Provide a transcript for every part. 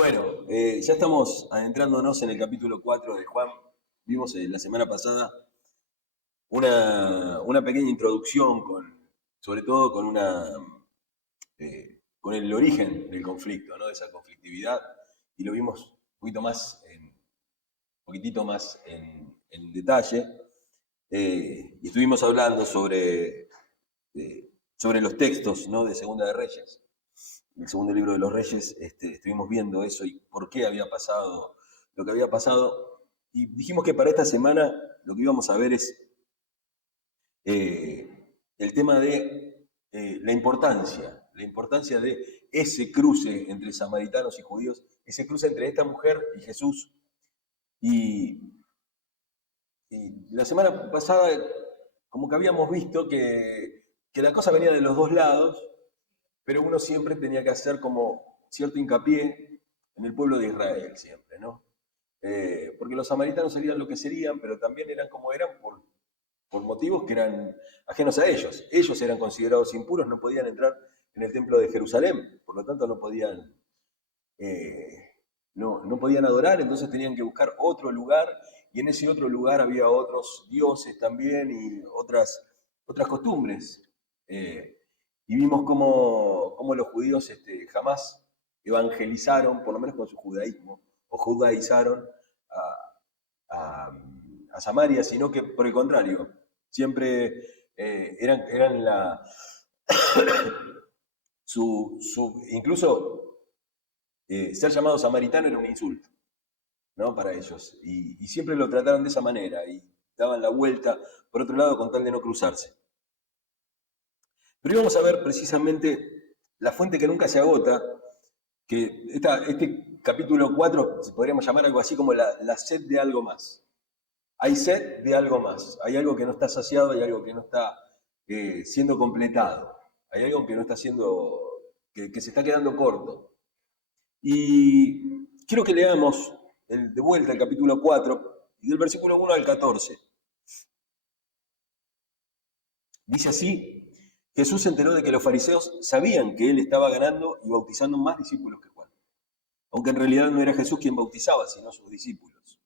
Bueno, ya estamos adentrándonos en el capítulo 4 de Juan. Vimos la semana pasada una pequeña introducción sobre todo con el origen del conflicto, ¿no? De esa conflictividad, y lo vimos un poquitito más en detalle, y estuvimos hablando sobre los textos, ¿no? De Segunda de Reyes, el segundo libro de los Reyes. Estuvimos viendo eso y por qué había pasado lo que había pasado. Y dijimos que para esta semana lo que íbamos a ver es el tema de la importancia de ese cruce entre samaritanos y judíos, ese cruce entre esta mujer y Jesús. Y, y la semana pasada, como que habíamos visto que la cosa venía de los dos lados, pero uno siempre tenía que hacer como cierto hincapié en el pueblo de Israel, siempre, ¿no? Porque los samaritanos serían lo que serían, pero también eran como eran por motivos que eran ajenos a ellos. Ellos eran considerados impuros, no podían entrar en el templo de Jerusalén, por lo tanto eh, no podían adorar, entonces tenían que buscar otro lugar, y en ese otro lugar había otros dioses también y otras costumbres. Eh, y vimos cómo los judíos jamás evangelizaron, por lo menos con su judaísmo, o judaizaron a, a Samaria, sino que por el contrario, siempre eran incluso ser llamado samaritano era un insulto, ¿no? Para ellos. Y siempre lo trataron de esa manera y daban la vuelta por otro lado con tal de no cruzarse. Pero íbamos a ver precisamente la fuente que nunca se agota, que este capítulo 4 podríamos llamar algo así como la sed de algo más. Hay sed de algo más, hay algo que no está saciado, hay algo que no está siendo completado, hay algo que no está siendo, que se está quedando corto. Y quiero que leamos de vuelta el capítulo 4, y del versículo 1 al 14. Dice así: Jesús se enteró de que los fariseos sabían que él estaba ganando y bautizando más discípulos que Juan, aunque en realidad no era Jesús quien bautizaba, sino sus discípulos.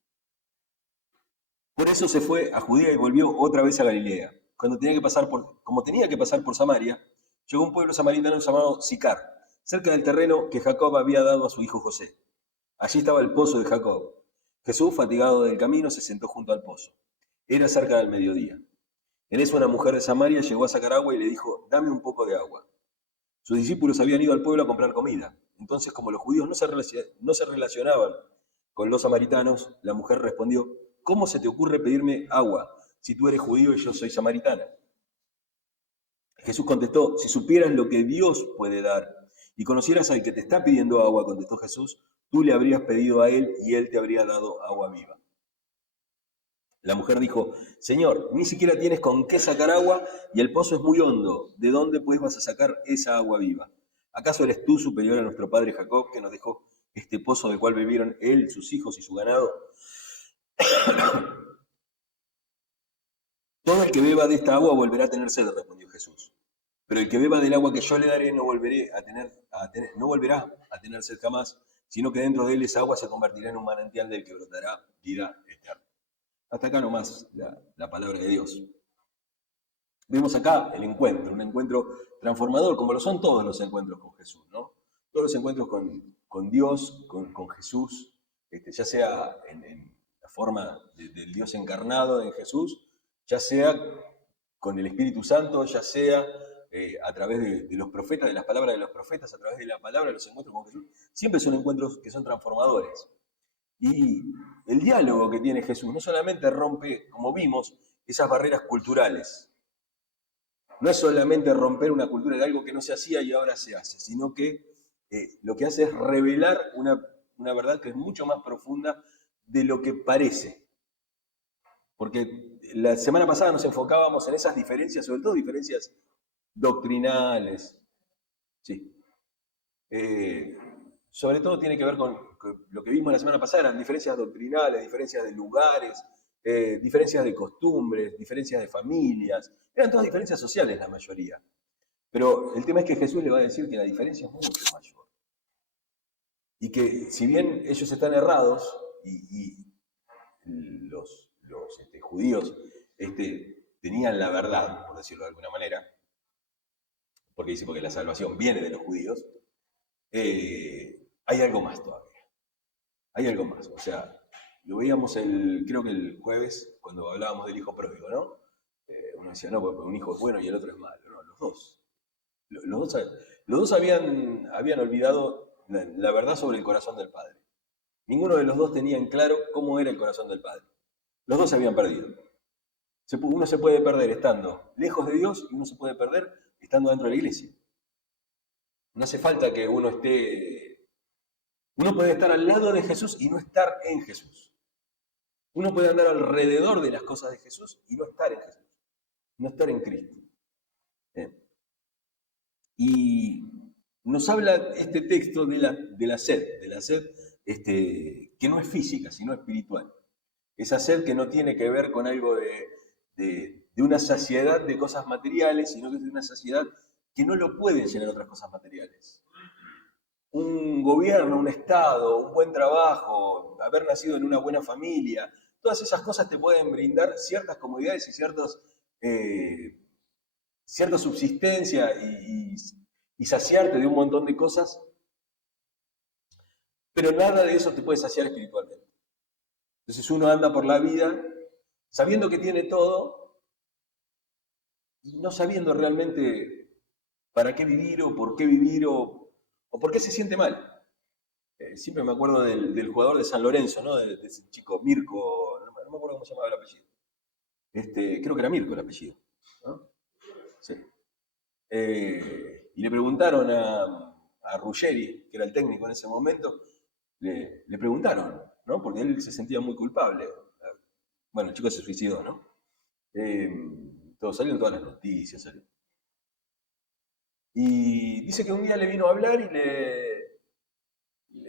Por eso se fue a Judea y volvió otra vez a Galilea. Como tenía que pasar por Samaria, llegó a un pueblo samaritano llamado Sicar, cerca del terreno que Jacob había dado a su hijo José. Allí estaba el pozo de Jacob. Jesús, fatigado del camino, se sentó junto al pozo. Era cerca del mediodía. En eso una mujer de Samaria llegó a sacar agua y le dijo: dame un poco de agua. Sus discípulos habían ido al pueblo a comprar comida. Entonces, como los judíos no se relacionaban con los samaritanos, la mujer respondió: ¿cómo se te ocurre pedirme agua si tú eres judío y yo soy samaritana? Jesús contestó: si supieras lo que Dios puede dar y conocieras al que te está pidiendo agua, contestó Jesús, tú le habrías pedido a él y él te habría dado agua viva. La mujer dijo: Señor, ni siquiera tienes con qué sacar agua y el pozo es muy hondo. ¿De dónde pues vas a sacar esa agua viva? ¿Acaso eres tú superior a nuestro padre Jacob, que nos dejó este pozo del cual bebieron él, sus hijos y su ganado? Todo el que beba de esta agua volverá a tener sed, respondió Jesús. Pero el que beba del agua que yo le daré no volverá a tener sed jamás, sino que dentro de él esa agua se convertirá en un manantial del que brotará vida eterna. Hasta acá nomás la palabra de Dios. Vemos acá el encuentro, un encuentro transformador, como lo son todos los encuentros con Jesús, ¿no? Todos los encuentros con Dios, con Jesús, ya sea en la forma del Dios encarnado en Jesús, ya sea con el Espíritu Santo, ya sea a través de los profetas, de las palabras de los profetas, a través de la palabra, de los encuentros con Jesús, siempre son encuentros que son transformadores. Y el diálogo que tiene Jesús no solamente rompe, como vimos, esas barreras culturales. No es solamente romper una cultura de algo que no se hacía y ahora se hace, sino que lo que hace es revelar una verdad que es mucho más profunda de lo que parece. Porque la semana pasada nos enfocábamos en esas diferencias, sobre todo diferencias doctrinales. Sí. Sobre todo tiene que ver con lo que vimos la semana pasada, eran diferencias doctrinales, diferencias de lugares, diferencias de costumbres, diferencias de familias, eran todas diferencias sociales la mayoría. Pero el tema es que Jesús le va a decir que la diferencia es mucho mayor. Y que si bien ellos están errados, y los judíos tenían la verdad, por decirlo de alguna manera, porque la salvación viene de los judíos, hay algo más todavía. Hay algo más. O sea, lo veíamos creo que el jueves, cuando hablábamos del hijo pródigo, ¿no? Uno decía, no, porque un hijo es bueno y el otro es malo. No, los dos. Los dos habían olvidado la verdad sobre el corazón del Padre. Ninguno de los dos tenía en claro cómo era el corazón del Padre. Los dos se habían perdido. Uno se puede perder estando lejos de Dios y uno se puede perder estando dentro de la iglesia. No hace falta que uno esté... Uno puede estar al lado de Jesús y no estar en Jesús. Uno puede andar alrededor de las cosas de Jesús y no estar en Jesús. No estar en Cristo. Y nos habla este texto de la sed que no es física, sino espiritual. Esa sed que no tiene que ver con algo de una saciedad de cosas materiales, sino que es de una saciedad que no lo pueden llenar otras cosas materiales. Un gobierno, un Estado, un buen trabajo, haber nacido en una buena familia, todas esas cosas te pueden brindar ciertas comodidades y cierta subsistencia y saciarte de un montón de cosas, pero nada de eso te puede saciar espiritualmente. Entonces uno anda por la vida sabiendo que tiene todo y no sabiendo realmente para qué vivir o por qué vivir o por qué se siente mal. Siempre me acuerdo del jugador de San Lorenzo, ¿no? De ese chico Mirko, no me acuerdo cómo se llamaba el apellido. Creo que era Mirko el apellido, ¿no? Sí. Y le preguntaron a Ruggeri, que era el técnico en ese momento, le preguntaron, ¿no? Porque él se sentía muy culpable. Bueno, el chico se suicidó, ¿no? Salieron todas las noticias. Salió. Y dice que un día le vino a hablar y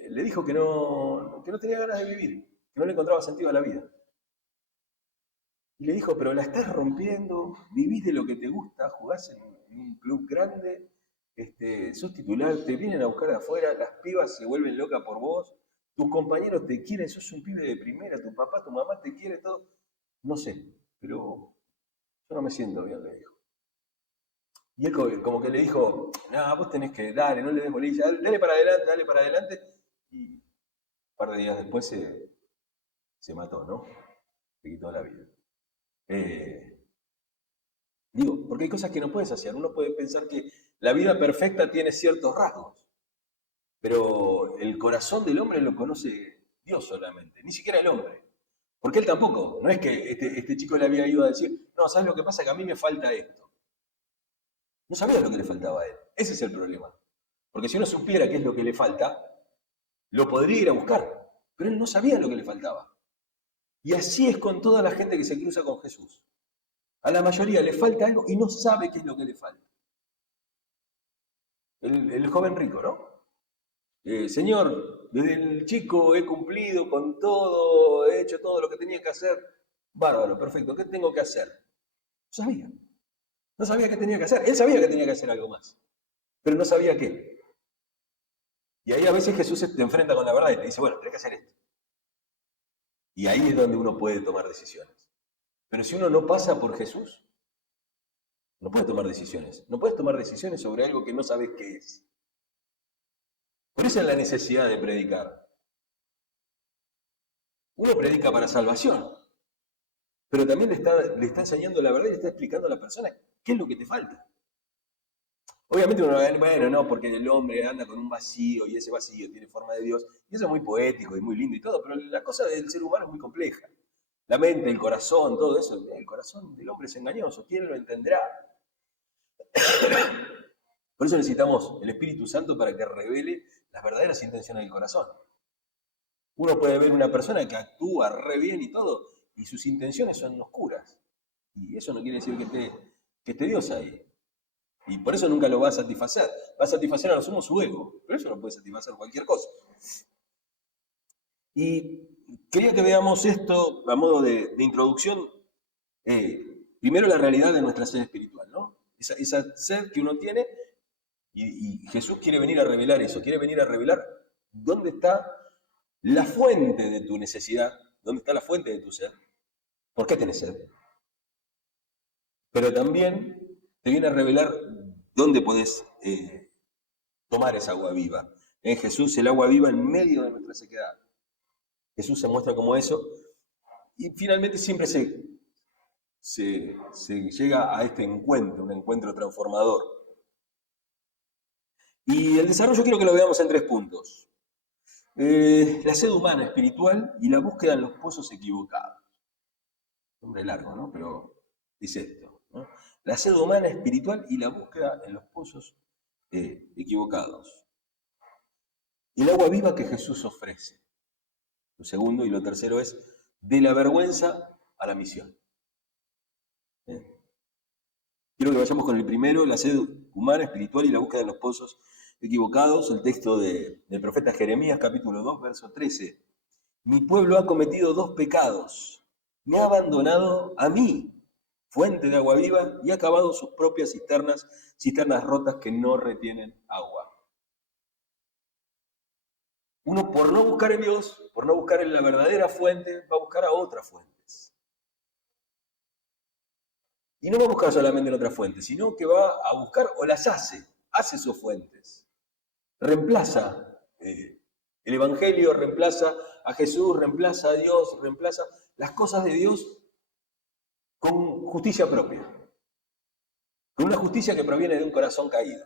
le dijo que no tenía ganas de vivir, que no le encontraba sentido a la vida. Y le dijo, pero la estás rompiendo, vivís de lo que te gusta, jugás en un club grande, sos titular, te vienen a buscar de afuera, las pibas se vuelven locas por vos, tus compañeros te quieren, sos un pibe de primera, tu papá, tu mamá te quiere, todo. No sé, pero yo no me siento bien, le dijo. Y él como que le dijo, no, vos tenés que, dale, no le des bolilla, dale para adelante. Y un par de días después se mató, ¿no? Se quitó la vida. Porque hay cosas que no puedes hacer. Uno puede pensar que la vida perfecta tiene ciertos rasgos, pero el corazón del hombre lo conoce Dios solamente, ni siquiera el hombre. Porque él tampoco, no es que este chico le había ido a decir, no, ¿sabes lo que pasa? Que a mí me falta esto. No sabía lo que le faltaba a él. Ese es el problema. Porque si uno supiera qué es lo que le falta, lo podría ir a buscar. Pero él no sabía lo que le faltaba. Y así es con toda la gente que se cruza con Jesús. A la mayoría le falta algo y no sabe qué es lo que le falta. El joven rico, ¿no? Señor, desde el chico he cumplido con todo, he hecho todo lo que tenía que hacer. Bárbaro, perfecto. ¿Qué tengo que hacer? No sabía. No sabía qué tenía que hacer. Él sabía que tenía que hacer algo más, pero no sabía qué. Y ahí a veces Jesús te enfrenta con la verdad y te dice, bueno, tenés que hacer esto. Y ahí es donde uno puede tomar decisiones. Pero si uno no pasa por Jesús, no puede tomar decisiones. No puedes tomar decisiones sobre algo que no sabes qué es. Por eso es la necesidad de predicar. Uno predica para salvación, pero también le está enseñando la verdad y le está explicando a la persona qué es lo que te falta. Obviamente uno va a decir, bueno, no, porque el hombre anda con un vacío y ese vacío tiene forma de Dios. Y eso es muy poético y muy lindo y todo, pero la cosa del ser humano es muy compleja. La mente, el corazón, todo eso, el corazón del hombre es engañoso. ¿Quién lo entenderá? Por eso necesitamos el Espíritu Santo para que revele las verdaderas intenciones del corazón. Uno puede ver una persona que actúa re bien y todo, y sus intenciones son oscuras. Y eso no quiere decir que esté Dios ahí. Y por eso nunca lo va a satisfacer. Va a satisfacer a lo sumo su ego, pero eso no puede satisfacer cualquier cosa. Y quería que veamos esto a modo de introducción. Primero la realidad de nuestra sed espiritual, ¿no? Esa sed que uno tiene, y Jesús quiere venir a revelar eso, quiere venir a revelar ¿Dónde está la fuente de tu necesidad? ¿Dónde está la fuente de tu sed? ¿Por qué tenés sed? Pero también te viene a revelar dónde podés tomar esa agua viva. En Jesús, el agua viva en medio de nuestra sequedad. Jesús se muestra como eso. Y finalmente siempre se llega a este encuentro, un encuentro transformador. Y el desarrollo quiero que lo veamos en 3 puntos. La sed humana espiritual y la búsqueda en los pozos equivocados. Nombre largo, ¿no? Pero dice esto, ¿no? La sed humana espiritual y la búsqueda en los pozos equivocados. Y el agua viva que Jesús ofrece. Lo segundo y lo tercero es de la vergüenza a la misión. Quiero que vayamos con el primero, la sed humana, espiritual y la búsqueda de los pozos equivocados. El texto del profeta Jeremías, capítulo 2, verso 13. Mi pueblo ha cometido 2 pecados. Me ha abandonado a mí, fuente de agua viva, y ha cavado sus propias cisternas rotas que no retienen agua. Uno, por no buscar en Dios, por no buscar en la verdadera fuente, va a buscar a otras fuentes. Y no va a buscar solamente en otras fuentes, sino que va a buscar o las hace sus fuentes. Reemplaza el Evangelio, reemplaza a Jesús, reemplaza a Dios, reemplaza las cosas de Dios con justicia propia. Con una justicia que proviene de un corazón caído.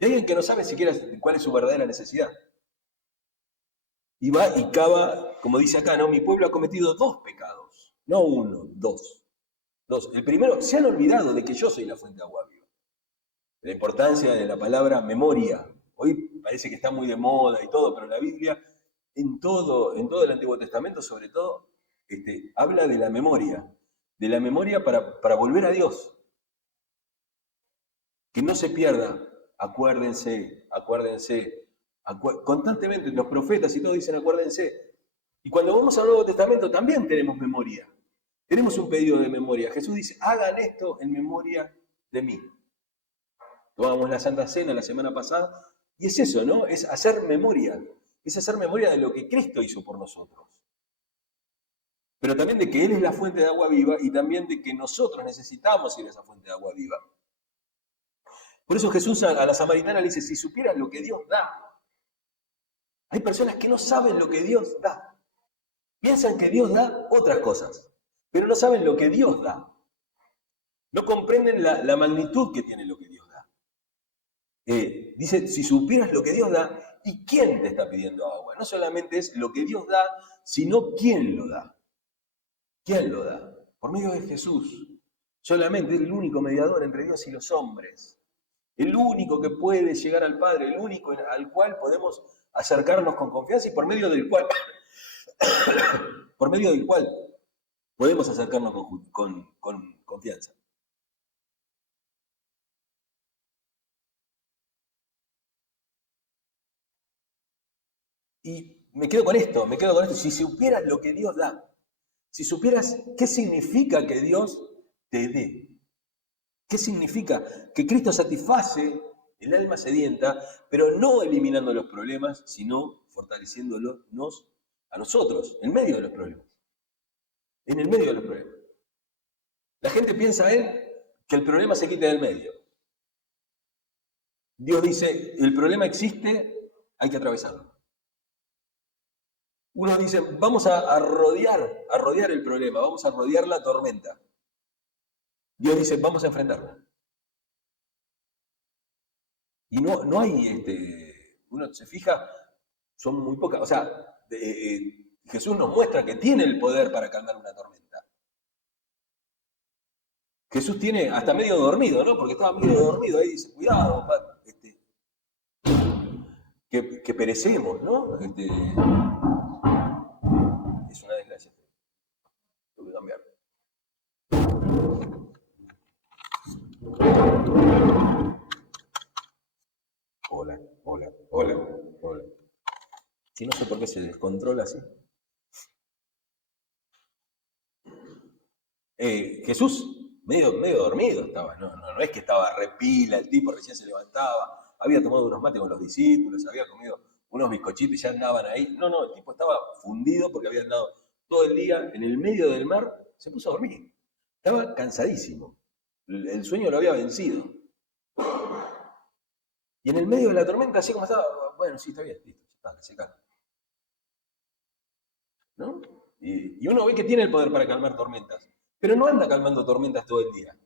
Y alguien que no sabe siquiera cuál es su verdadera necesidad. Y va y cava, como dice acá, ¿no? Mi pueblo ha cometido 2 pecados, no 1, 2. El primero, se han olvidado de que yo soy la fuente de agua viva. La importancia de la palabra memoria. Hoy parece que está muy de moda y todo, pero la Biblia, en todo el Antiguo Testamento, sobre todo, habla de la memoria para volver a Dios. Que no se pierda, acuérdense. Constantemente los profetas y todos dicen acuérdense. Y cuando vamos al Nuevo Testamento también tenemos memoria. Tenemos un pedido de memoria. Jesús dice, hagan esto en memoria de mí. Tomamos la Santa Cena la semana pasada y es eso, ¿no? Es hacer memoria. Es hacer memoria de lo que Cristo hizo por nosotros. Pero también de que Él es la fuente de agua viva y también de que nosotros necesitamos ir a esa fuente de agua viva. Por eso Jesús a la samaritana le dice, si supieras lo que Dios da. Hay personas que no saben lo que Dios da. Piensan que Dios da otras cosas, pero no saben lo que Dios da. No comprenden la magnitud que tiene lo que Dios da. Dice, si supieras lo que Dios da, ¿y quién te está pidiendo agua? No solamente es lo que Dios da, sino quién lo da. ¿Quién lo da? Por medio de Jesús. Solamente es el único mediador entre Dios y los hombres. El único que puede llegar al Padre, el único al cual podemos acercarnos con confianza y por medio del cual podemos acercarnos con confianza. Y me quedo con esto. Si supieras lo que Dios da, si supieras qué significa que Dios te dé, qué significa que Cristo satisface el alma sedienta, pero no eliminando los problemas, sino fortaleciéndonos a nosotros, en medio de los problemas. En el medio de los problemas. La gente piensa que el problema se quite del medio. Dios dice, el problema existe, hay que atravesarlo. Unos dicen, vamos a rodear el problema, vamos a rodear la tormenta. Dios dice, vamos a enfrentarla. Y no hay, uno se fija, son muy pocas. O sea, Jesús nos muestra que tiene el poder para calmar una tormenta. Jesús tiene hasta medio dormido, ¿no? Porque estaba medio dormido ahí, dice, cuidado, que perecemos, ¿no? Es una desgracia. Tengo que cambiar. Hola. Si no sé por qué se descontrola así. Jesús medio dormido estaba, no es que estaba repila el tipo, recién se levantaba, había tomado unos mates con los discípulos, había comido unos bizcochitos y ya andaban ahí. No, el tipo estaba fundido porque había andado todo el día en el medio del mar, se puso a dormir. Estaba cansadísimo. El sueño lo había vencido. Y en el medio de la tormenta, así como estaba, bueno, sí, está bien, listo, está, que se calma. ¿No? Y uno ve que tiene el poder para calmar tormentas, pero no anda calmando tormentas todo el día.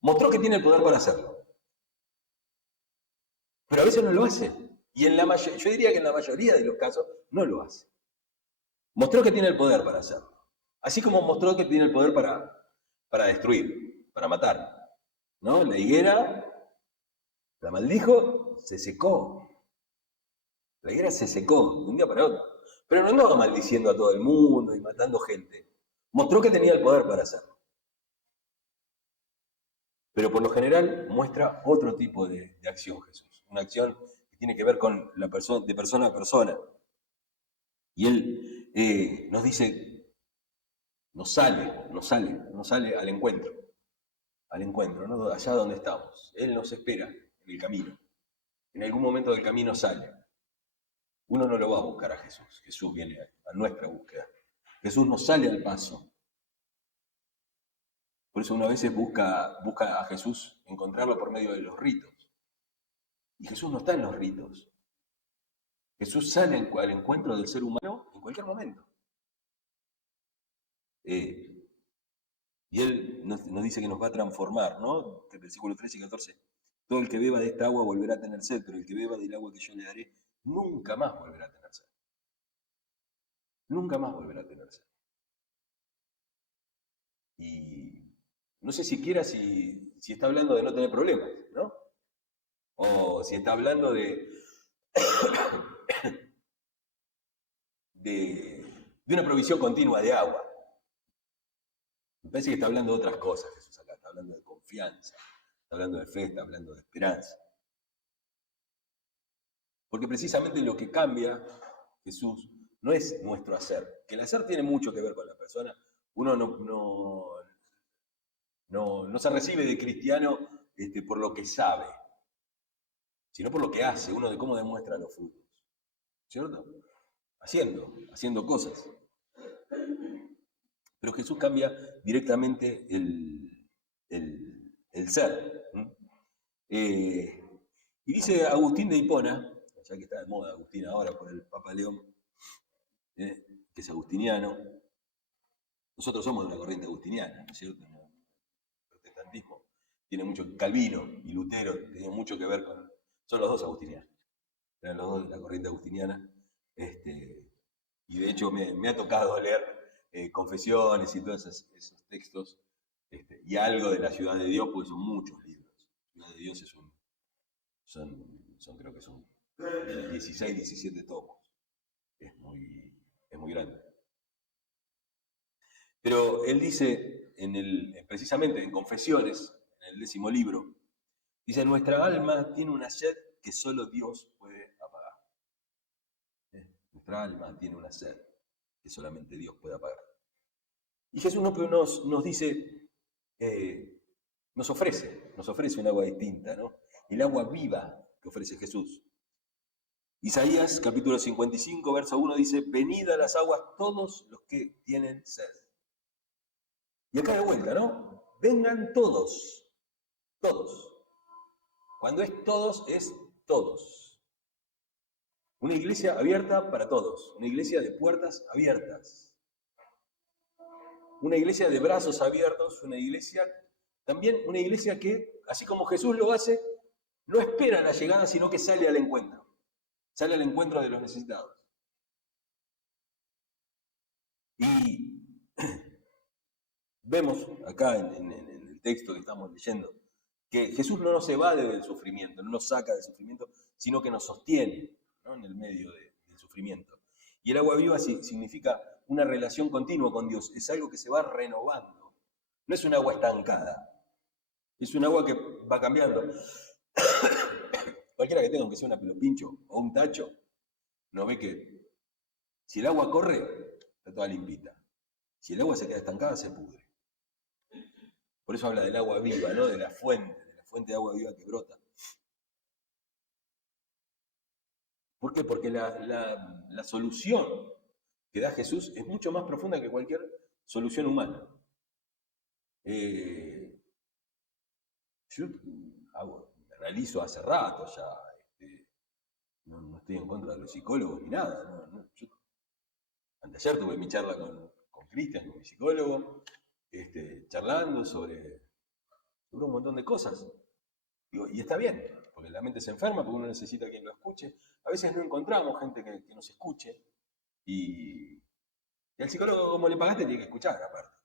Mostró que tiene el poder para hacerlo, pero a veces no lo hace. Y yo diría que en la mayoría de los casos no lo hace. Mostró que tiene el poder para hacerlo. Así como mostró que tiene el poder para destruir, para matar. ¿No? La higuera la maldijo, se secó. La higuera se secó de un día para otro. Pero no andaba maldiciendo a todo el mundo y matando gente. Mostró que tenía el poder para hacerlo. Pero por lo general muestra otro tipo de acción Jesús. Una acción que tiene que ver con la persona, de persona a persona. Y él nos dice, nos sale al encuentro, ¿no? Allá donde estamos. Él nos espera en el camino. En algún momento del camino sale. Uno no lo va a buscar a Jesús. Jesús viene a nuestra búsqueda. Jesús nos sale al paso. Por eso uno a veces busca a Jesús, encontrarlo por medio de los ritos. Y Jesús no está en los ritos. Jesús sale al encuentro del ser humano en cualquier momento. Y Él nos dice que nos va a transformar, ¿no? El versículo 13 y 14. Todo el que beba de esta agua volverá a tener sed, pero el que beba del agua que yo le daré, nunca más volverá a tener sed. Nunca más volverá a tener sed. Y no sé siquiera si está hablando de no tener problemas, ¿no? O si está hablando de una provisión continua de agua. Me parece que está hablando de otras cosas Jesús acá. Está hablando de confianza, está hablando de fe, está hablando de esperanza. Porque precisamente lo que cambia Jesús no es nuestro hacer. Que el hacer tiene mucho que ver con la persona. Uno no se recibe de cristiano por lo que sabe, sino por lo que hace, uno de cómo demuestra los frutos. ¿Cierto? Haciendo cosas. Pero Jesús cambia directamente el ser. Y dice Agustín de Hipona, ya que está de moda Agustín ahora por el Papa León, que es agustiniano. Nosotros somos de una corriente agustiniana, ¿no es cierto? El protestantismo tiene mucho, Calvino y Lutero tenían mucho que ver con, son los dos agustinianos, eran los dos de la corriente agustiniana. Y de hecho me ha tocado leer confesiones y todos esos textos, y algo de la Ciudad de Dios, porque son muchos libros. La Ciudad de Dios son creo que son 16, 17 tomos. Es muy grande. Pero él dice, precisamente en Confesiones, en el 10º libro, dice, nuestra alma tiene una sed que solo Dios puede apagar. Nuestra alma tiene una sed que solamente Dios puede apagar. Y Jesús nos dice, nos ofrece un agua distinta, ¿no? El agua viva que ofrece Jesús. Isaías capítulo 55, verso 1 dice, venid a las aguas todos los que tienen sed. Y acá de vuelta, ¿no? Vengan todos, todos. Cuando es todos, es todos. Una iglesia abierta para todos, una iglesia de puertas abiertas. Una iglesia de brazos abiertos, también una iglesia que, así como Jesús lo hace, no espera la llegada, sino que sale al encuentro. Sale al encuentro de los necesitados. Y vemos acá en el texto que estamos leyendo que Jesús no nos evade del sufrimiento, no nos saca del sufrimiento, sino que nos sostiene, ¿no? En el medio del sufrimiento. Y el agua viva significa una relación continua con Dios, es algo que se va renovando, no es un agua estancada, es un agua que va cambiando. Cualquiera que tenga, aunque sea una pelopincho o un tacho, no ve que si el agua corre, está toda limpita. Si el agua se queda estancada, se pudre. Por eso habla del agua viva, ¿no? De la fuente de agua viva que brota. ¿Por qué? Porque la solución que da Jesús es mucho más profunda que cualquier solución humana. Yo me realizo hace rato ya, no estoy en contra de los psicólogos ni nada. Yo anteayer tuve mi charla con Cristian, con mi psicólogo, charlando sobre un montón de cosas. Digo, y está bien, porque la mente se enferma, porque uno necesita quien lo escuche. A veces no encontramos gente que nos escuche. Y al psicólogo, como le pagaste, tiene que escuchar aparte.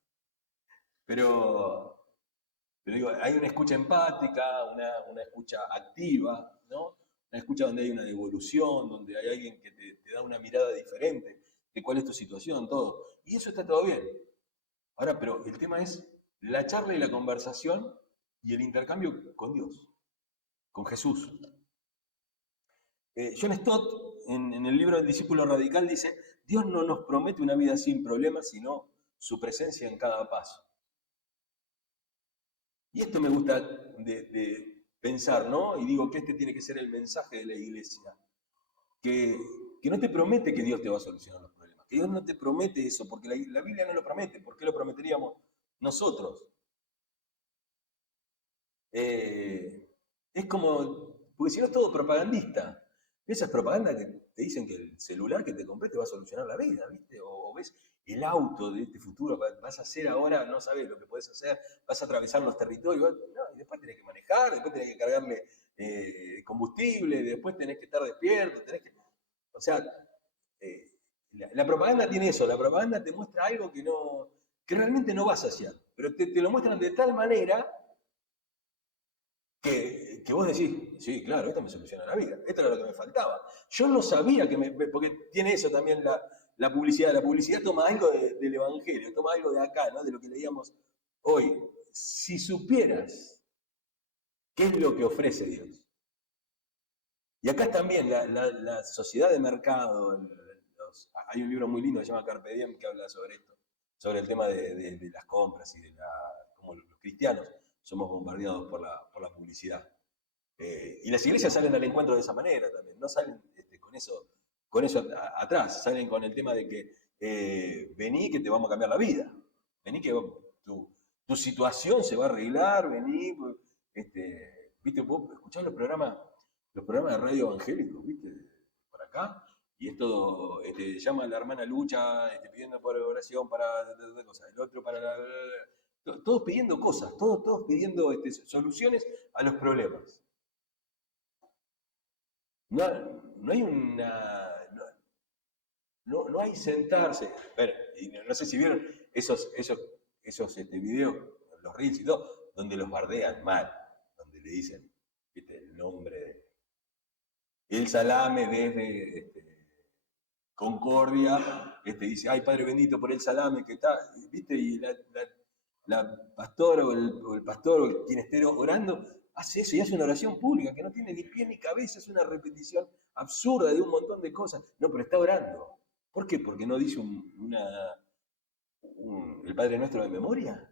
Pero digo, hay una escucha empática, una escucha activa, ¿no? Una escucha donde hay una devolución, donde hay alguien que te da una mirada diferente de cuál es tu situación, todo. Y eso está todo bien. Ahora, pero el tema es la charla y la conversación y el intercambio con Dios, con Jesús. John Stott, en el libro del discípulo radical, dice, Dios no nos promete una vida sin problemas, sino su presencia en cada paso. Y esto me gusta de pensar, ¿no? Y digo que este tiene que ser el mensaje de la iglesia. Que no te promete que Dios te va a solucionar los problemas. Que Dios no te promete eso, porque la Biblia no lo promete. ¿Por qué lo prometeríamos nosotros? Es como, porque si no es todo propagandista. Esa es propaganda que te dicen que el celular que te compré te va a solucionar la vida, ¿viste? O ves el auto de este futuro, vas a hacer ahora, no sabes lo que podés hacer, vas a atravesar los territorios, no, y después tenés que manejar, después tenés que cargarle combustible, después tenés que estar despierto, o sea, la propaganda tiene eso, la propaganda te muestra algo que realmente no vas a hacer, pero te lo muestran de tal manera que vos decís, sí, claro, esto me soluciona la vida, esto era lo que me faltaba. Yo no sabía porque tiene eso también la publicidad. La publicidad toma algo del Evangelio, toma algo de acá, ¿no? De lo que leíamos hoy. Si supieras qué es lo que ofrece Dios. Y acá también la sociedad de mercado, hay un libro muy lindo que se llama Carpe Diem que habla sobre esto, sobre el tema de las compras y de cómo los cristianos somos bombardeados por la publicidad. Y las iglesias salen al encuentro de esa manera también, no salen con eso atrás, salen con el tema de que vení que te vamos a cambiar la vida, vení que tu situación se va a arreglar, vení, viste, vos escuchás los programas de radio evangélicos, viste, por acá, y esto llama a la hermana Lucha pidiendo por oración para cosas, el otro para todos pidiendo cosas, todos pidiendo soluciones a los problemas. No hay no hay sentarse. Ver, no sé si vieron esos videos, los reels y todo, donde los bardean mal, donde le dicen, viste, el nombre de el salame desde Concordia, dice, ay Padre bendito por el salame que está, viste, y la pastora o el pastor o quien esté orando, hace eso y hace una oración pública que no tiene ni pie ni cabeza, es una repetición absurda de un montón de cosas. No, pero está orando. ¿Por qué? Porque no dice el Padre Nuestro de memoria.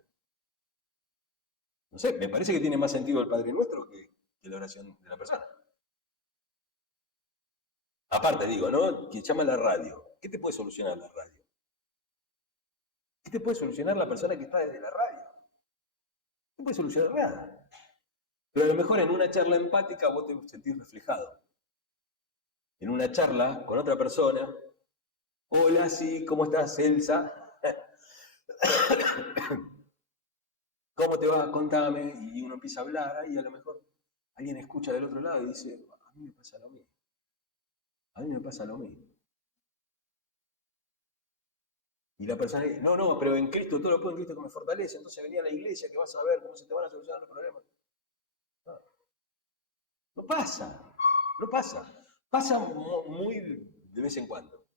No sé, me parece que tiene más sentido el Padre Nuestro que la oración de la persona. Aparte, digo, ¿no? Que llama a la radio. ¿Qué te puede solucionar la radio? ¿Qué te puede solucionar la persona que está desde la radio? No puede solucionar nada. Pero a lo mejor en una charla empática vos te sentís reflejado. En una charla con otra persona, hola, sí, ¿cómo estás, Elsa? ¿Cómo te va? Contame. Y uno empieza a hablar y a lo mejor alguien escucha del otro lado y dice, a mí me pasa lo mismo. A mí me pasa lo mismo. Y la persona dice, no, pero en Cristo, todo lo puedo en Cristo que me fortalece, entonces venía a la iglesia que vas a ver cómo se te van a solucionar los problemas. No pasa, no pasa. Pasa muy de vez en cuando.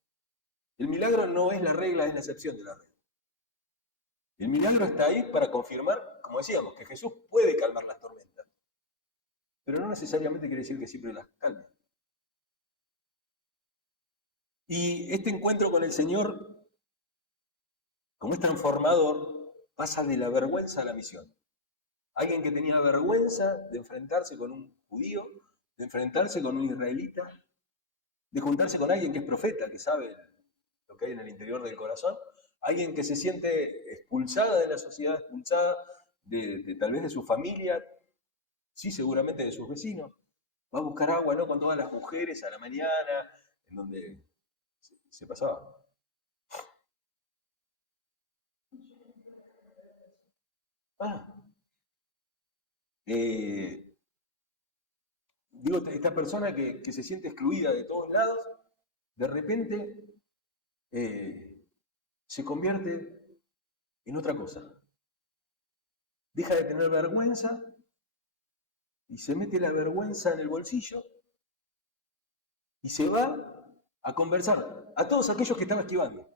El milagro no es la regla, es la excepción de la regla. El milagro está ahí para confirmar, como decíamos, que Jesús puede calmar las tormentas. Pero no necesariamente quiere decir que siempre las calme. Y este encuentro con el Señor, como es transformador, pasa de la vergüenza a la misión. Alguien que tenía vergüenza de enfrentarse con un judío, de enfrentarse con un israelita, de juntarse con alguien que es profeta, que sabe lo que hay en el interior del corazón, alguien que se siente expulsada de la sociedad, expulsada tal vez de su familia, sí, seguramente de sus vecinos. Va a buscar agua, ¿no? Con todas las mujeres a la mañana, en donde se pasaba. Ah, digo, esta persona que se siente excluida de todos lados, de repente se convierte en otra cosa. Deja de tener vergüenza y se mete la vergüenza en el bolsillo y se va a conversar a todos aquellos que estaba esquivando.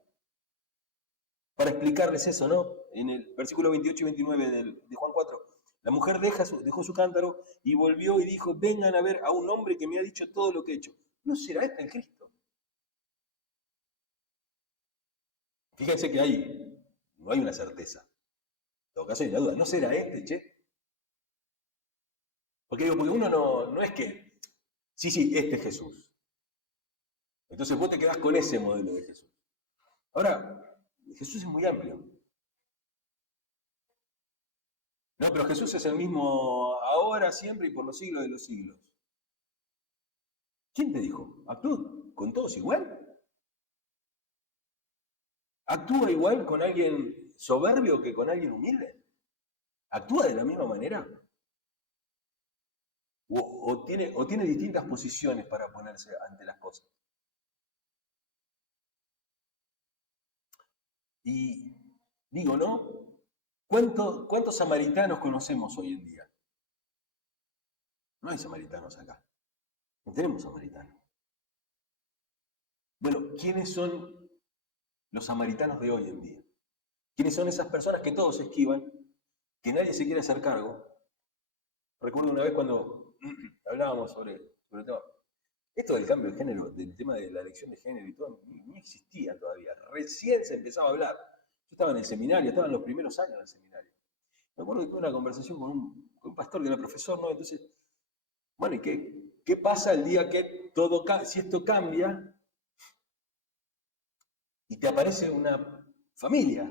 Para explicarles eso, ¿no? En el versículo 28 y 29 de Juan 4, la mujer dejó su cántaro y volvió y dijo, vengan a ver a un hombre que me ha dicho todo lo que he hecho. ¿No será este el Cristo? Fíjense que no hay una certeza. En todo caso hay una duda. ¿No será este, che? Porque uno no es que, sí, este es Jesús. Entonces vos te quedás con ese modelo de Jesús. Ahora, Jesús es muy amplio. No, pero Jesús es el mismo ahora, siempre y por los siglos de los siglos. ¿Quién te dijo? ¿Actúa con todos igual? ¿Actúa igual con alguien soberbio que con alguien humilde? ¿Actúa de la misma manera? ¿O tiene distintas posiciones para ponerse ante las cosas? Y digo, ¿no? ¿Cuántos samaritanos conocemos hoy en día? No hay samaritanos acá. No tenemos samaritanos. Bueno, ¿quiénes son los samaritanos de hoy en día? ¿Quiénes son esas personas que todos esquivan, que nadie se quiere hacer cargo? Recuerdo una vez cuando hablábamos sobre el tema. Esto del cambio de género, del tema de la elección de género y todo, ni existía todavía. Recién se empezaba a hablar. Yo estaba en el seminario, estaba en los primeros años del seminario. Me acuerdo que tuve una conversación con un pastor que era profesor, ¿no? Entonces, bueno, ¿y qué pasa el día que si esto cambia y te aparece una familia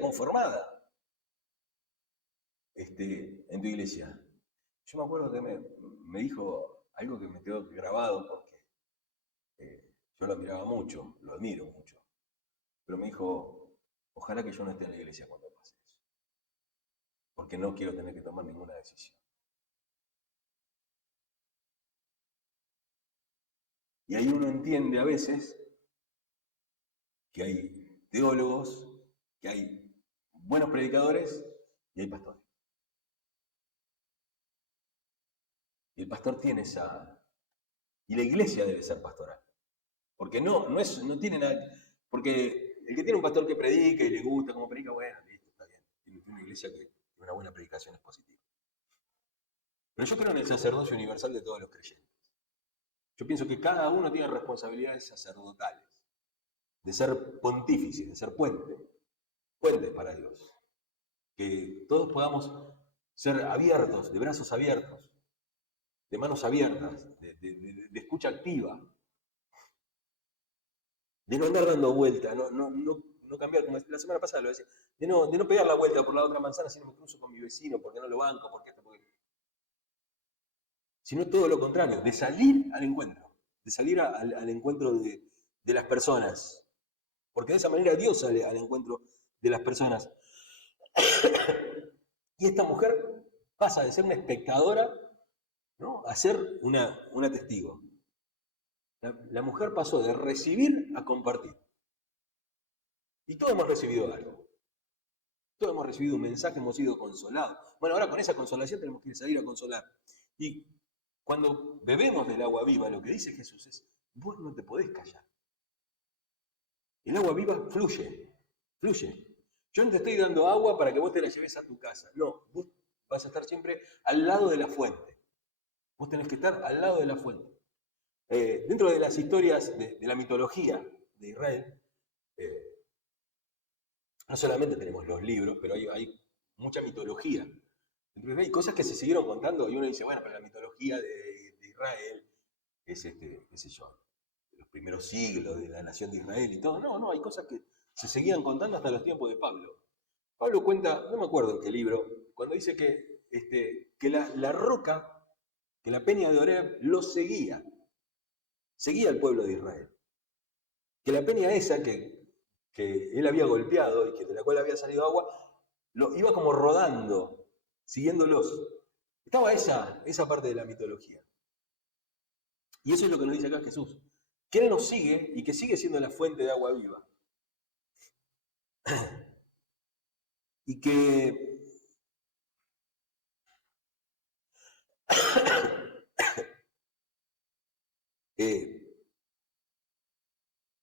conformada en tu iglesia? Yo me acuerdo que me dijo algo que me quedó grabado porque yo lo admiraba mucho, lo admiro mucho, pero me dijo, ojalá que yo no esté en la iglesia cuando pase eso, porque no quiero tener que tomar ninguna decisión. Y ahí uno entiende a veces que hay teólogos, que hay buenos predicadores y hay pastores. Y el pastor tiene esa... Y la iglesia debe ser pastoral. Porque no tiene nada... Porque el que tiene un pastor que predica y le gusta cómo predica, bueno, listo, está bien. Tiene una iglesia que tiene una buena predicación es positiva. Pero yo creo en el sacerdocio universal de todos los creyentes. Yo pienso que cada uno tiene responsabilidades sacerdotales, de ser pontífices, de ser puentes para Dios. Que todos podamos ser abiertos, de brazos abiertos, de manos abiertas, de escucha activa, de no andar dando vuelta, no cambiar, como la semana pasada lo decía, de no pegar la vuelta por la otra manzana si no me cruzo con mi vecino, porque no lo banco, sino todo lo contrario, de salir al encuentro, de salir al encuentro de las personas, porque de esa manera Dios sale al encuentro de las personas. Y esta mujer pasa de ser una espectadora, ¿no?, a ser una testigo. La mujer pasó de recibir a compartir. Y todos hemos recibido algo. Todos hemos recibido un mensaje, hemos sido consolados. Bueno, ahora con esa consolación tenemos que salir a consolar. Y cuando bebemos del agua viva, lo que dice Jesús es, vos no te podés callar. El agua viva fluye. Yo no te estoy dando agua para que vos te la lleves a tu casa. No, vos vas a estar siempre al lado de la fuente. Vos tenés que estar al lado de la fuente. Dentro de las historias de la mitología de Israel, no solamente tenemos los libros, pero hay mucha mitología. Hay cosas que se siguieron contando y uno dice, bueno, pero la mitología de Israel es qué sé yo, primeros siglos de la nación de Israel y todo. No, hay cosas que se seguían contando hasta los tiempos de Pablo. Pablo cuenta, no me acuerdo en qué libro, cuando dice que la roca, que la peña de Oreb lo seguía al pueblo de Israel. Que la peña esa que él había golpeado y que de la cual había salido agua, lo iba como rodando, siguiéndolos. Estaba esa parte de la mitología. Y eso es lo que nos dice acá Jesús. Que Él nos sigue y que sigue siendo la fuente de agua viva. Y que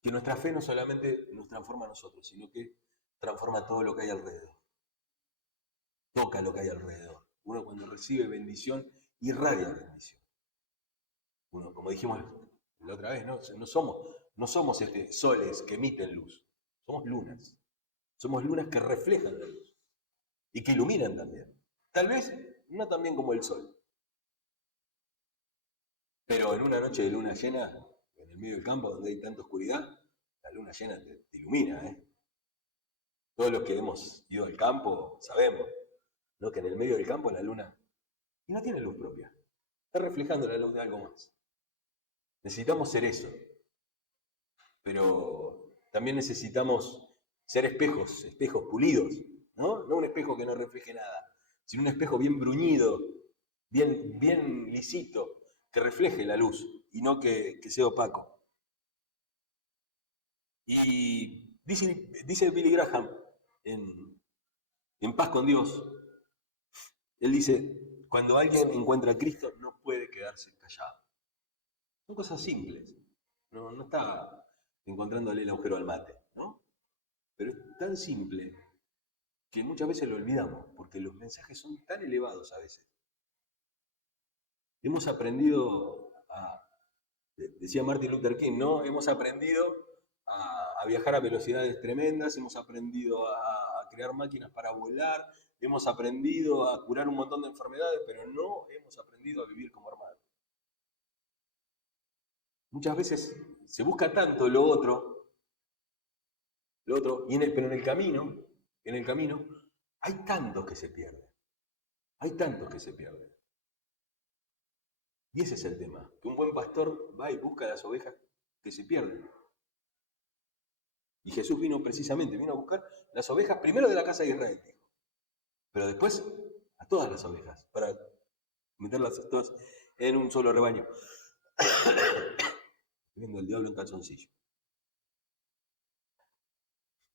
nuestra fe no solamente nos transforma a nosotros, sino que transforma todo lo que hay alrededor. Toca lo que hay alrededor. Uno cuando recibe bendición, irradia bendición. Uno, como dijimos la otra vez, no somos soles que emiten luz, somos lunas. Somos lunas que reflejan la luz y que iluminan también. Tal vez no tan bien como el sol, pero en una noche de luna llena, en el medio del campo donde hay tanta oscuridad, la luna llena te ilumina. Todos los que hemos ido al campo sabemos, ¿no?, que en el medio del campo la luna no tiene luz propia, está reflejando la luz de algo más. Necesitamos ser eso, pero también necesitamos ser espejos pulidos, ¿no? No un espejo que no refleje nada, sino un espejo bien bruñido, bien lisito, que refleje la luz y no que sea opaco. Y dice Billy Graham en Paz con Dios, él dice, cuando alguien encuentra a Cristo no puede quedarse callado. Son cosas simples, no está encontrándole el agujero al mate, ¿no? Pero es tan simple que muchas veces lo olvidamos, porque los mensajes son tan elevados a veces. Hemos aprendido decía Martin Luther King, ¿no? Hemos aprendido a viajar a velocidades tremendas, hemos aprendido a crear máquinas para volar, hemos aprendido a curar un montón de enfermedades, pero no hemos aprendido a vivir como hermanos. Muchas veces se busca tanto lo otro, pero en el camino, hay tantos que se pierden. Y ese es el tema, que un buen pastor va y busca a las ovejas que se pierden. Y Jesús vino a buscar las ovejas primero de la casa de Israel, dijo, pero después a todas las ovejas, para meterlas todas en un solo rebaño. Viendo el diablo en calzoncillo.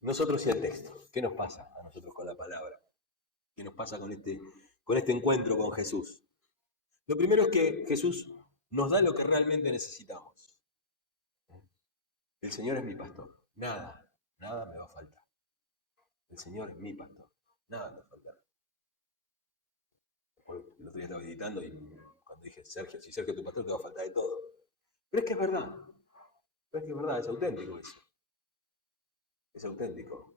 Nosotros y el texto, ¿qué nos pasa a nosotros con la palabra? ¿Qué nos pasa con este encuentro con Jesús? Lo primero es que Jesús nos da lo que realmente necesitamos. El Señor es mi pastor. Nada me va a faltar. El Señor es mi pastor. Nada me va a faltar. El otro día estaba editando y cuando dije, Sergio, si Sergio es tu pastor te va a faltar de todo. Pero es que es verdad. Es auténtico eso. Es auténtico.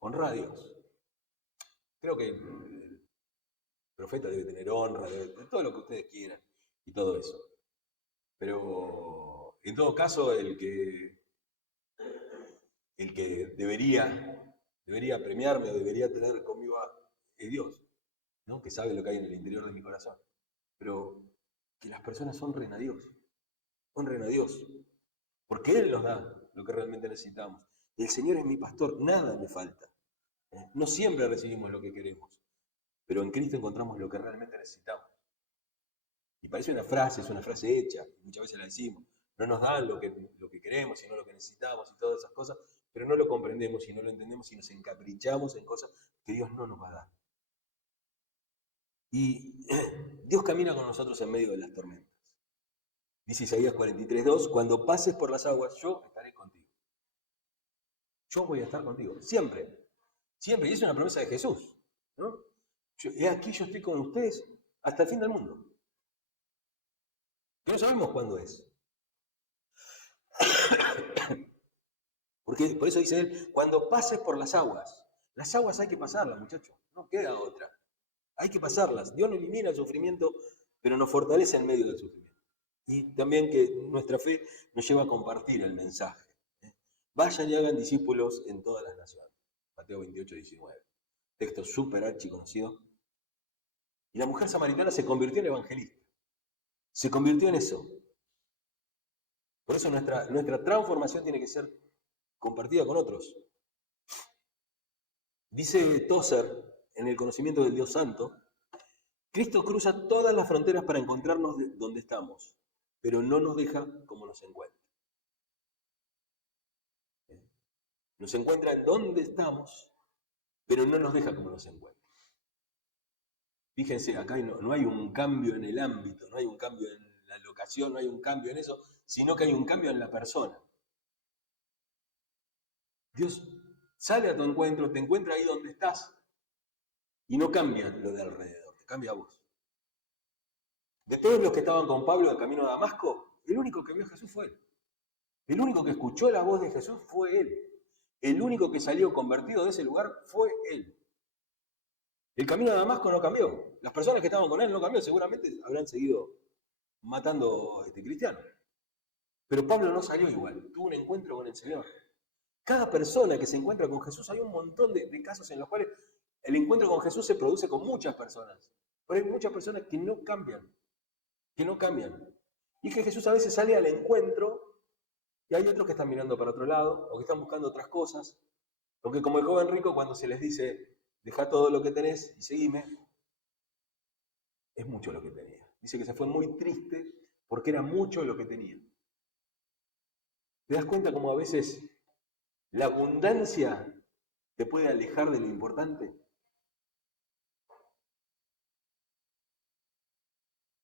Honra a Dios. Creo que el profeta debe tener honra, debe tener todo lo que ustedes quieran y todo eso. Pero en todo caso, el que debería premiarme o debería tener conmigo es Dios, ¿no? Que sabe lo que hay en el interior de mi corazón. Pero que las personas honren a Dios, porque Él nos da lo que realmente necesitamos. El Señor es mi pastor, nada me falta. No siempre recibimos lo que queremos, pero en Cristo encontramos lo que realmente necesitamos. Y parece es una frase hecha, muchas veces la decimos. No nos dan lo que queremos, sino lo que necesitamos y todas esas cosas, pero no lo comprendemos y no lo entendemos y nos encaprichamos en cosas que Dios no nos va a dar. Y Dios camina con nosotros en medio de las tormentas. Dice Isaías 43:2, cuando pases por las aguas, yo estaré contigo. Yo voy a estar contigo, siempre. Siempre, y es una promesa de Jesús, ¿no? Aquí yo estoy con ustedes hasta el fin del mundo. Que no sabemos cuándo es. Por eso dice él, cuando pases por las aguas hay que pasarlas, muchachos, no queda otra. Hay que pasarlas. Dios no elimina el sufrimiento pero nos fortalece en medio del sufrimiento. Y también que nuestra fe nos lleva a compartir el mensaje. Vayan y hagan discípulos en todas las naciones. Mateo 28, 19. Texto súper archiconocido. Y la mujer samaritana se convirtió en evangelista. Se convirtió en eso. Por eso nuestra transformación tiene que ser compartida con otros. Dice Tozer, en el conocimiento del Dios Santo, Cristo cruza todas las fronteras para encontrarnos donde estamos, pero no nos deja como nos encuentra. Nos encuentra en donde estamos, pero no nos deja como nos encuentra. Fíjense, acá no hay un cambio en el ámbito, no hay un cambio en la locación, no hay un cambio en eso, sino que hay un cambio en la persona. Dios sale a tu encuentro, te encuentra ahí donde estás y no cambia lo de alrededor, te cambia a vos. De todos los que estaban con Pablo en camino a Damasco, el único que vio a Jesús fue él. El único que escuchó la voz de Jesús fue él. El único que salió convertido de ese lugar fue él. El camino a Damasco no cambió. Las personas que estaban con él no cambió. Seguramente habrán seguido matando cristianos. Pero Pablo no salió igual. Tuvo un encuentro con el Señor. Cada persona que se encuentra con Jesús, hay un montón de casos en los cuales el encuentro con Jesús se produce con muchas personas. Pero hay muchas personas que no cambian. Que no cambian. Y es que Jesús a veces sale al encuentro y hay otros que están mirando para otro lado o que están buscando otras cosas. Porque como el joven rico, cuando se les dice, deja todo lo que tenés y seguime, es mucho lo que tenía. Dice que se fue muy triste porque era mucho lo que tenía. ¿Te das cuenta cómo a veces la abundancia te puede alejar de lo importante?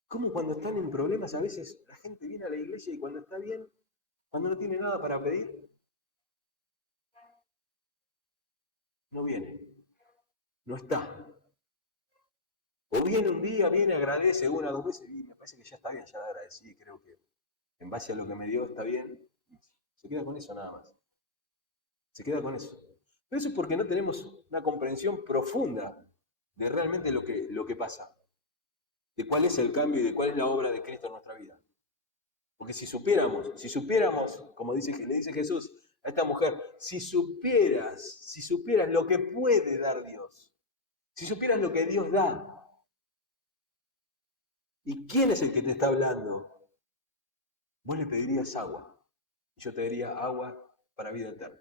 Como cuando están en problemas a veces la gente viene a la iglesia y cuando está bien, cuando no tiene nada para pedir, no viene, no está. O viene un día, viene, agradece una o dos veces y me parece que ya está bien, ya la agradecí, creo que en base a lo que me dio está bien. Se queda con eso nada más. Se queda con eso. Pero eso es porque no tenemos una comprensión profunda de realmente lo que pasa. De cuál es el cambio y de cuál es la obra de Cristo en nuestra vida. Porque si supiéramos, como le dice Jesús a esta mujer, si supieras lo que puede dar Dios, si supieras lo que Dios da, ¿y quién es el que te está hablando? Vos le pedirías agua, y yo te daría agua para vida eterna.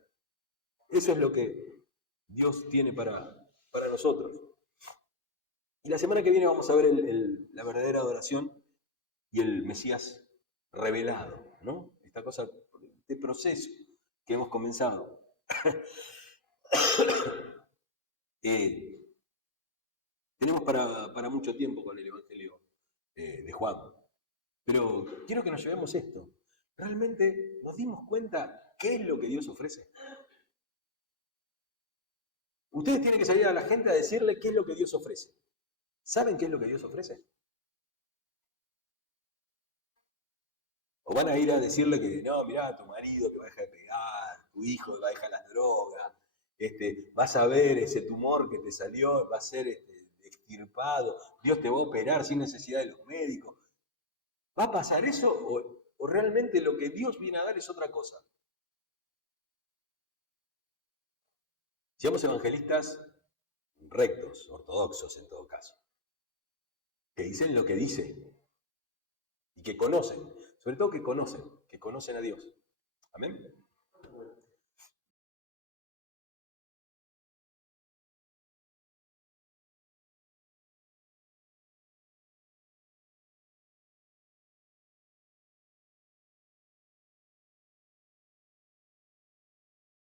Eso es lo que Dios tiene para nosotros. Y la semana que viene vamos a ver la verdadera adoración y el Mesías revelado, ¿no? Esta cosa, este proceso que hemos comenzado. Tenemos para mucho tiempo con el Evangelio de Juan, pero quiero que nos llevemos esto. ¿Realmente nos dimos cuenta qué es lo que Dios ofrece? Ustedes tienen que salir a la gente a decirle qué es lo que Dios ofrece. ¿Saben qué es lo que Dios ofrece? O van a ir a decirle que, no, mirá, tu marido te va a dejar de pegar, tu hijo te va a dejar las drogas, vas a ver ese tumor que te salió, va a ser extirpado, Dios te va a operar sin necesidad de los médicos. ¿Va a pasar eso o realmente lo que Dios viene a dar es otra cosa? Seamos evangelistas rectos, ortodoxos en todo caso, que dicen lo que dicen y que conocen, sobre todo que conocen a Dios. Amén.